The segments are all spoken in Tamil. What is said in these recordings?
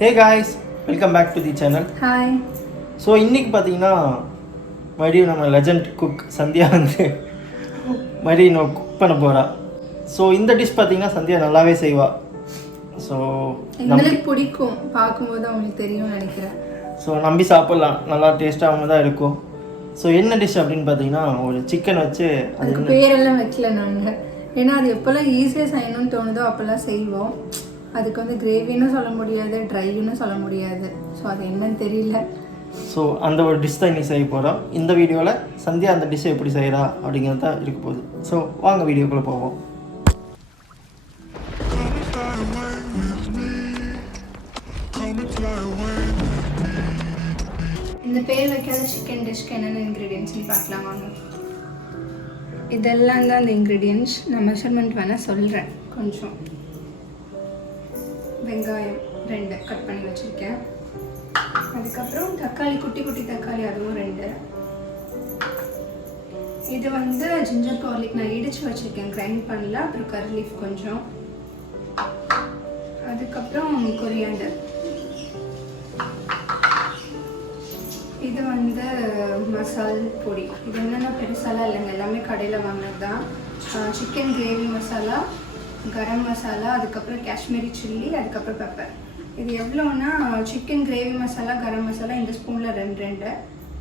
Hey guys, welcome back to the channel. Hi. So இன்னைக்கு பாத்தீங்கன்னா மறுபடியும் நம்ம லெஜெண்ட் குக் சந்தியா வந்து மறுபடியும் குக் பண்ண போறா. ஸோ இந்த டிஷ் பார்த்தீங்கன்னா சந்தியா நல்லாவே செய்வா. ஸோ எங்களுக்கு பிடிக்கும், பார்க்கும்போது அவங்களுக்கு தெரியும்னு நினைக்கிறேன். ஸோ நம்பி சாப்பிட்லாம், நல்லா டேஸ்ட்டாகவும் தான் இருக்கும். ஸோ என்ன டிஷ் அப்படின்னு பார்த்தீங்கன்னா ஒரு சிக்கன் வச்சு அதுக்கு பேரெல்லாம் வைக்கல நாங்கள், ஏன்னா அது எப்போல்லாம் ஈஸியாக செய்யணும்னு தோணுதோ அப்போல்லாம் செய்வோம். அதுக்கு வந்து கிரேவின்னு சொல்ல முடியாது, ட்ரைன்னு சொல்ல முடியாது. ஸோ அது என்னன்னு தெரியல. ஸோ அந்த ஒரு டிஷ் தான் இன்னைக்கு செய்ய போகிறோம். இந்த வீடியோவில் சந்தியா அந்த டிஷ்ஷை எப்படி செய்கிறா அப்படிங்கிறது தான் இருக்க போகுது. ஸோ வாங்க வீடியோக்குள்ளே போவோம். இந்த பேர் வைக்காத சிக்கன் டிஷ்க்கு என்னென்ன இன்க்ரீடியன்ட்ஸ்னு பார்க்கலாம் வாங்க. இதெல்லாம் தான் அந்த இன்க்ரீடியன்ட்ஸ். நான் மெஷர்மெண்ட் வேணால் சொல்கிறேன். கொஞ்சம் வெங்காயம் 2 கட் பண்ணி வச்சுருக்கேன். அதுக்கப்புறம் தக்காளி, குட்டி குட்டி தக்காளி, அதுவும் 2. இது வந்து ஜிஞ்சர் கார்லிக் நான் இடித்து வச்சுருக்கேன், கிரைண்ட் பண்ணல. அப்புறம் கரி லீஃப் கொஞ்சம், அதுக்கப்புறம் கொரியாண்டர். இது வந்து மசால் பொடி. இது என்னென்னா பெருசாலாம் இல்லைங்க, எல்லாமே கடையில் வாங்கினது தான். சிக்கன் கிரேவி மசாலா, கரம் மசாலா, அதுக்கப்புறம் காஷ்மீரி சில்லி, அதுக்கப்புறம் பெப்பர். இது எவ்வளோன்னா சிக்கன் கிரேவி மசாலா, கரம் மசாலா இந்த ஸ்பூனில் 2.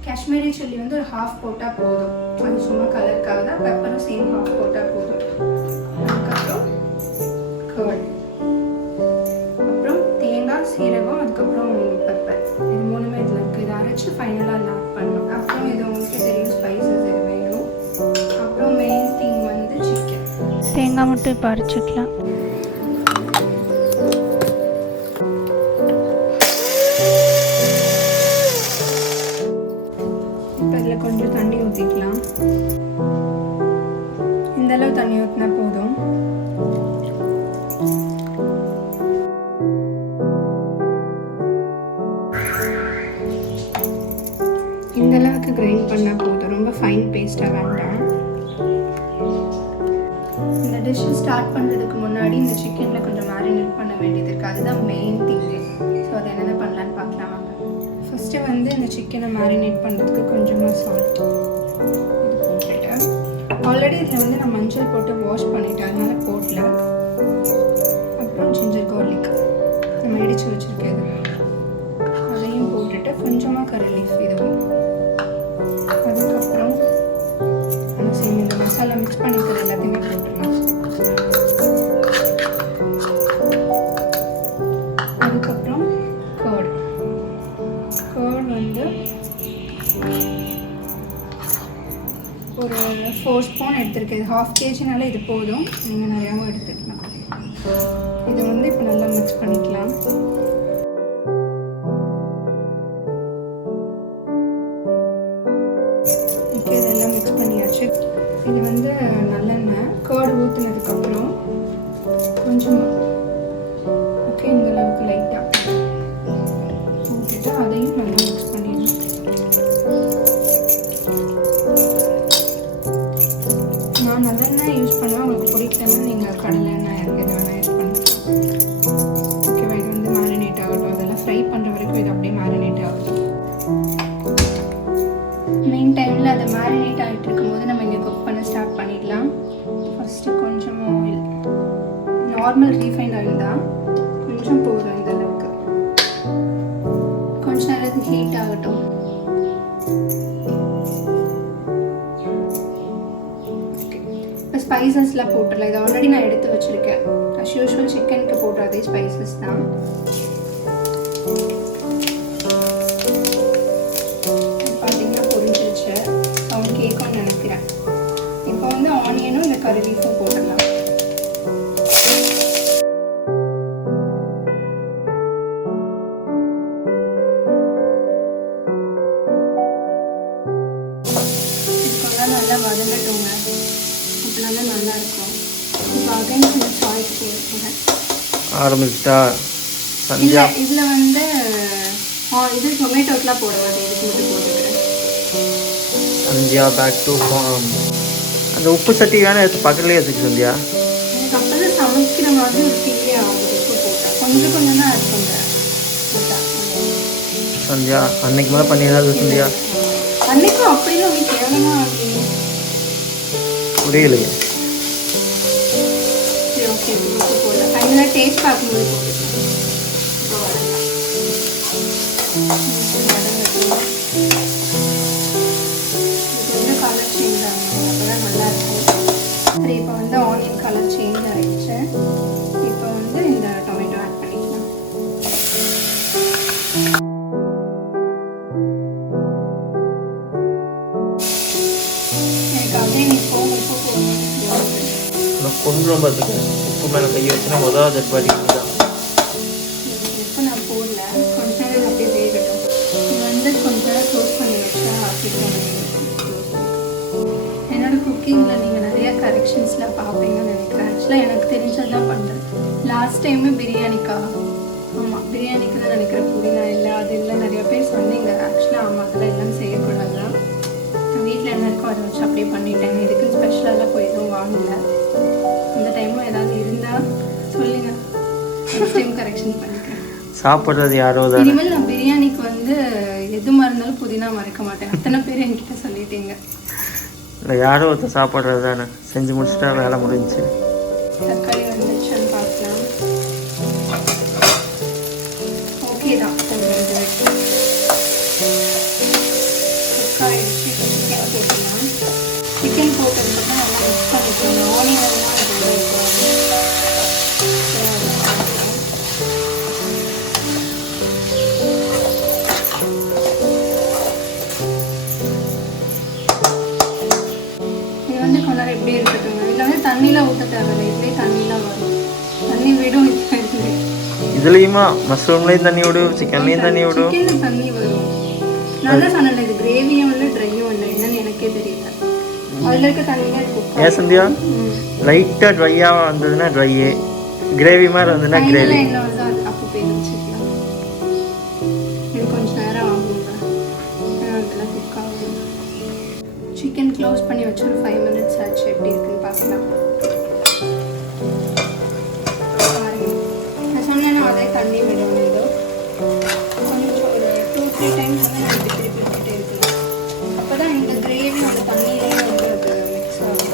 காஷ்மீரி சில்லி வந்து ஒரு 1/2 போட்டால் போதும், அது சும்மா கலருக்காக தான். பெப்பரும் சேம் 1/2 போட்டால் போதும். அதுக்கப்புறம் கர்ட், அப்புறம் தேங்காய், சீரகம், அதுக்கப்புறம் பெப்பர். இது 3மே இதில் இருக்குது. இதை அரைச்சி ஃபைனலாக லாக் பண்ணணும். அப்புறம் இது உங்களுக்கு தெரியும் ஸ்பைசஸ் இது வேணும். அப்புறம் மெயின் திங் வந்து சிக்கன். தேங்காய் மட்டும் இப்போ அரைச்சிக்கலாம். இப்போ இதில் கொஞ்சம் தண்ணி ஊற்றிக்கலாம். இந்தளவு தண்ணி ஊற்றினா போதும். இந்தளவுக்கு கிரைண்ட் பண்ணால் போதும், ரொம்ப ஃபைன் பேஸ்ட்டாக வேண்டாம். இந்த டிஷ்ஷு ஸ்டார்ட் பண்ணுறதுக்கு முன்னாடி இந்த சிக்கனில் கொஞ்சம் மேரினேட் பண்ண வேண்டியது இருக்குது. அதுதான் மெயின் திங்கு. ஸோ அது என்னென்ன பண்ணலான்னு பார்க்கலாம் வாங்க. ஃபஸ்ட்டு வந்து இந்த சிக்கனை மேரினேட் பண்ணுறதுக்கு கொஞ்சமாக சால்ட் இது போட்டுட்டு, ஆல்ரெடி இதில் வந்து நான் மஞ்சள் போட்டு வாஷ் பண்ணிட்டேன், அதனால போடல. அப்புறம் ஜிஞ்சர் கார்லிக் நம்ம இடித்து வச்சுருக்கிறது அதையும் போட்டுட்டு, கொஞ்சமாக கரி லீஃப் இதுவும். அதுக்கப்புறம் நம்ம சேம் இந்த மசாலா மிக்ஸ் பண்ணிக்கிறது எல்லாத்தையுமே போட்டுடலாம். அதுக்கப்புறம் கர்ட் வந்து ஒரு 4 ஸ்பூன் எடுத்துருக்கேன். இது 1/2 kgனால இது போதும், நீங்கள் நிறையாவும் எடுத்துக்கலாம். இதை வந்து இப்போ நல்லா மிக்ஸ் பண்ணிக்கலாம். ஓகே, இதெல்லாம் மிக்ஸ் பண்ணியாச்சு. இது வந்து நல்லெண்ணெய். கர்ட் ஊற்றினதுக்கப்புறம் கொஞ்சமாக ஓகே இந்த அளவுக்கு லைட்டாக ஊற்றிட்டு அதையும் நல்லா மிக்ஸ் பண்ணிடணும். நான் நல்லெண்ணெய் யூஸ் பண்ணுவேன், உங்களுக்கு பிடிக்கலன்னா நீங்கள் கடலை எண்ணெய் எது வேணால் யூஸ் பண்ணிக்கலாம். ஓகேவா, இது வந்து மேரினேட் ஆகட்டும். அதெல்லாம் ஃப்ரை பண்ணுற வரைக்கும் இது அப்படியே மேரினேட் ஆகட்டும். மெயின் டைமில் அதை மேரினேட் ஆகிட்டு இருக்கும்போது நம்ம இங்கே குக் பண்ண ஸ்டார்ட் பண்ணிடலாம். ஃபஸ்ட்டு கொஞ்சம் ஆயில், நார்மல் ரீஃபைண்ட் ஆயில் தான், கொஞ்சம் போதும். இந்த அளவுக்கு கொஞ்ச நேரத்துக்கு ஹீட் ஆகட்டும். இப்போ ஸ்பைசஸ்லாம் போட்டுடலாம். இது ஆல்ரெடி நான் எடுத்து வச்சுருக்கேன். அஸ் யூஷுவல் சிக்கனுக்கு போடுற அதே ஸ்பைசஸ் தான். பார்த்தீங்கன்னா பொரிஞ்சிருச்சு, சவுண்ட் கேட்கும்னு நினைக்கிறேன். இப்போ வந்து ஆனியனும் இந்த கரி லீஃபும் போட்டுடலாம். நல்லா வதங்கட்டுங்க, அப்படின்னா தான் நல்லாயிருக்கும். இப்போ அகைன் கொஞ்சம் சால்ட் போட்டுருங்க. ஆரம்பிச்சிட்டா சந்தியா? இதில் வந்து இது டொமேட்டோஸ்லாம் போட மாட்டேன், இதுக்கு மட்டும் போட்டுக்கிறேன். Sandhya back to farm. அந்த உப்பு சட்டி வேணா எடுத்து பக்கத்துலேயே வச்சுக்க சந்தியா. எனக்கு அப்போ தான் சமைக்கிற மாதிரி ஒரு ஃபீலே ஆகுது. உப்பு போட்டால் கொஞ்சம் கொஞ்சம் தான் ஆட் பண்ணுறேன். சந்தியா, அன்னைக்கு மேலே பண்ணிடாது சந்தியா. அன்னைக்கும் அப்படிலாம் நீ கேவலமாக ஆகுது. புரியலையே. சரி ஓகே போகல. ஃபைனலாக டேஸ்ட் பார்க்கும்போது போட்டுக்கலாம். இது கலர் சேஞ்ச் ஆகும், அப்போ தான் நல்லாயிருக்கும். சரி இப்போ வந்து ஆனியன் கலர் சேஞ்ச் ஆகிடுச்சு. இப்போ வந்து இந்த டொமேட்டோ ஆட் பண்ணிக்கலாம். எனக்கு அப்படியே நீ உப்பு கொஞ்சம் பார்த்துக்கேன். உப்பு மேலே கை வச்சுன்னா முதல் தட்பாடி தான். உப்பு நான் போடல, கொஞ்ச நேரம் அப்படியே வேகட்டும். இது வந்து கொஞ்ச நேரம் க்ளோஸ் பண்ணி வச்சா என்னோட குக்கிங்கில் நீங்கள் நிறைய கரெக்ஷன்ஸ்லாம் பார்ப்பீங்கன்னு நினைக்கிறேன். ஆக்சுவலாக எனக்கு தெரிஞ்சதான் பண்ணுறேன். லாஸ்ட் டைமு பிரியாணிக்கா, ஆமாம் பிரியாணிக்கு தான் நினைக்கிறேன், புதினா இல்லை அது இல்லை நிறைய பேர் சொன்னீங்க. ஆக்சுவலாக ஆமாம் அதெல்லாம் எல்லாம் செய்யக்கூடாது தான். வீட்டில் என்ன இருக்கோ அதை வச்சு அப்படியே பண்ணிட்டேன். இதுக்குன்னு ஸ்பெஷலாக போய் எதுவும் வாங்கலை. இந்த டைமும் ஏதாவது இருந்தால் சொல்லுங்கள், நெக்ஸ்ட் டைம் கரெக்ஷன் பண்ணிக்கிறேன். சாப்பிட்றது யாரோ தான். இனிமேல் நான் பிரியாணிக்கு வந்து எது மறந்தாலும் புதினா மறக்க மாட்டேன். அத்தனை பேர் என்கிட்ட சொல்லிட்டீங்க. இல்லை யாரோ ஒருத்தர் சாப்பிட்றது தானே, செஞ்சு முடிச்சுட்டா வேலை முடிஞ்சிச்சு. தக்காளி வந்துச்சுன்னு பார்க்கலாம். ஓகே தான், தக்காளி சிக்கன் போட்டுக்கலாம். சிக்கன் போட்டதுக்கப்புறம் நல்லா மிக்ஸ் பண்ணிக்கலாம். ஆனியன்லாம் வந்து கொஞ்ச நேரம் எப்படி இருக்கட்டும். இதில் வந்து தண்ணிலாம் ஊற்ற தேவையில்லை, இதுலேயே தண்ணிலாம் வரும். தண்ணி விடும். இதுலேயுமா மஷ்ரூம்லேயும் தண்ணி விடும், சிக்கன்லேயும் தண்ணி விடும். சிக்கனில் தண்ணி வரும். நான் தான் சொன்னேன், இது கிரேவியும் இல்லை ட்ரையும் இல்லை, என்னன்னு எனக்கே தெரியல. அதில் இருக்க தண்ணியாக இருக்கும். ஏன் சந்தியா, லைட்டாக ட்ரையாக வந்ததுன்னா ட்ரையே, கிரேவி மாதிரி வந்ததுன்னா கிரேவி. என்ன வருதோ அது அப்போ போய் வச்சுக்கலாம். இது கொஞ்சம் நேரம் ஆகுங்க, அதெல்லாம் குக் ஆகும். சிக்கன் க்ளோஸ் பண்ணி வச்சு ஒரு 5 minutes ஆச்சு. எப்படி இருக்குன்னு பார்க்கலாம். நான் சொன்னேன்னா அதே தண்ணி விடும். இதோ கொஞ்சம் ஒரு 2-3 times வந்து நான் இப்படி திருப்பி விட்டுட்டே இருக்கலாம். அப்போ தான் இந்த கிரேவி அந்த தண்ணியிலேயே வந்து அது மிக்ஸ் ஆகும்.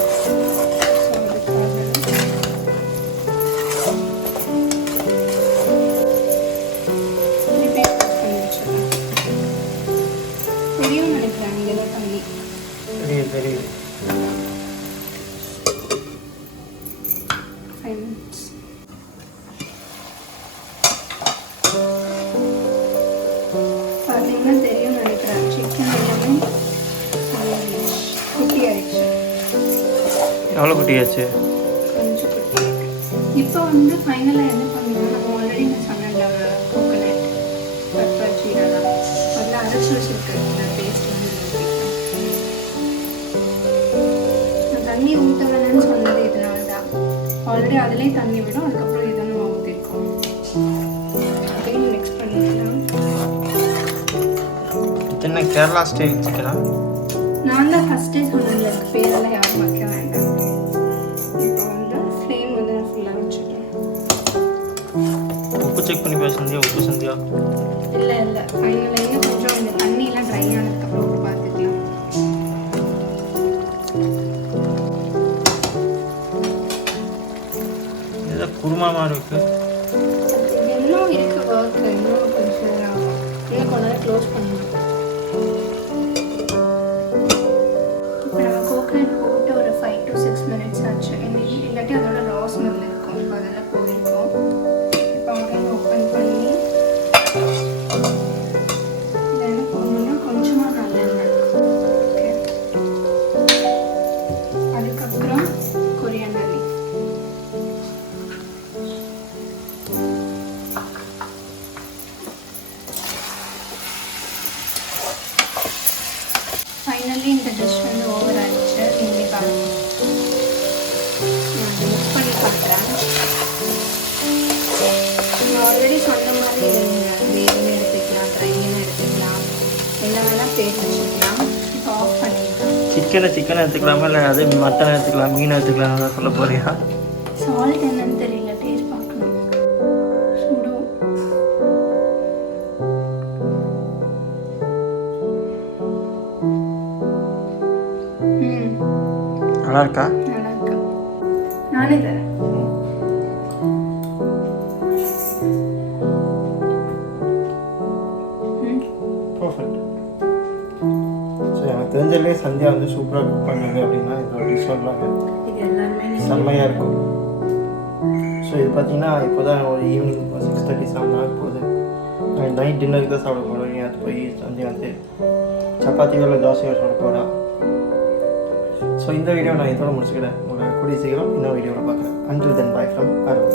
தெரியும் நினைக்கிறேன் இங்கெல்லாம் தண்ணி. தெரியுது. 5 minutes. பார்த்தீங்கன்னா தெரியும் நினைக்கிறேன். சிக்கன் எல்லாமே குட்டி ஆயிடுச்சு. எவ்வளோ குட்டியாச்சு? கொஞ்சம் குட்டி. இப்போ வந்து ஃபைனலாக என்ன பண்ணுவோம், நம்ம ஆல்ரெடி நான் சொன்னேன்ல கோகோனட் பெப்பர் ஜீரகம் அதில் அரைச்சி வச்சுருக்கேன். இந்த பேஸ்ட் வந்து நான் தண்ணி ஊற்ற வேணும்னு சொன்னது இதனால தான். ஆல்ரெடி அதிலே தண்ணி விடும், அதுக்கப்புறம் இதை நம்ம ஊற்றிருக்கோம். அதையும் மிக்ஸ் பண்ணிக்கலாம். சின்ன கேரளா ஸ்டைல் சிக்கனா? நான் தான் ஃபஸ்ட்டே சொன்னேன், எனக்கு பேரெல்லாம் யாரும் வைக்க வேண்டாம். இப்போ வந்து ஃப்ளேம் வந்து நான் ஃபுல்லாக வச்சுட்டேன். உப்பு செக் பண்ணி போய் சந்தியா. உப்பு சந்தியா இல்லை ஃபைனலாக இன்னும் கொஞ்சம் இந்த தண்ணியெலாம் ட்ரை ஆனதுக்கப்புறம் உப்பு பார்த்துக்கலாம். இதுதான் குருமா மாதிரி இருக்கு. இன்னும் இருக்குது ஒர்க், இன்னும் கொஞ்சம் நேரம் ஆகும். இன்னும் கொஞ்ச நேரம் க்ளோஸ் பண்ணணும். இப்போ நம்ம கோகனட் போட்டு ஒரு 5 to 6 minutes ஆச்சு. இல்லாட்டி அதோட ரா ஸ்மெல் இருக்கும். இப்போ அதெல்லாம் போயிருக்கும். இப்போ அவங்க ஓப்பன் பண்ணி இதில் என்ன போடணும்னா கொஞ்சமாக நல்லெண்ணெய். ஓகே, அதுக்கப்புறம் கொரியாண்டர் லீஃப். ஃபைனலி இந்த டிஷ் வந்து ஓவர் ஆயிடுச்சு. நீங்களே பாருங்க, நான் மிக்ஸ் பண்ணி பார்க்குறேன். நான் ஆல்ரெடி சொன்ன மாதிரி இதை நீங்கள் கிரேவின்னு எடுத்துக்கலாம், ட்ரைன்னு எடுத்துக்கலாம், என்ன வேணால் பேர் வச்சுக்கலாம். இப்போ ஆஃப் பண்ணிக்கலாம். சிக்கனை எடுத்துக்கலாமா, இல்லை அது மட்டன் எடுத்துக்கலாம், மீன் எடுத்துக்கலாம், அதான் சொல்ல போறியா? சால்ட் என்னன்னு தெரியல, டேஸ்ட் பார்க்கணும். சுடும். நல்லா இருக்கா? நல்லா இருக்கா? நானே தரேன். பர்ஃபெக்ட். ஸோ எனக்கு தெரிஞ்சதுலேயே சந்தியா வந்து சூப்பராக குக் பண்ணாங்க அப்படின்னா இதோட டிஷ் சொல்லாங்க இது எல்லாருமே செம்மையாக இருக்கும். ஸோ இது பார்த்தீங்கன்னா இப்போ தான் ஒரு ஈவினிங் 6:30 7 போகுது. நைட் டின்னருக்கு தான் சாப்பிட போகிறோம். அது போய் சந்தியா வந்து சப்பாத்தியோ இல்லை தோசையோ சாப்பிட போகிறா. ஸோ இந்த வீடியோ நான் இதோட முடிச்சுக்கிறேன். உங்களை கூடிய சீக்கிரம் இன்னொரு வீடியோவில் பார்க்குறேன். Until then, bye from ARUN.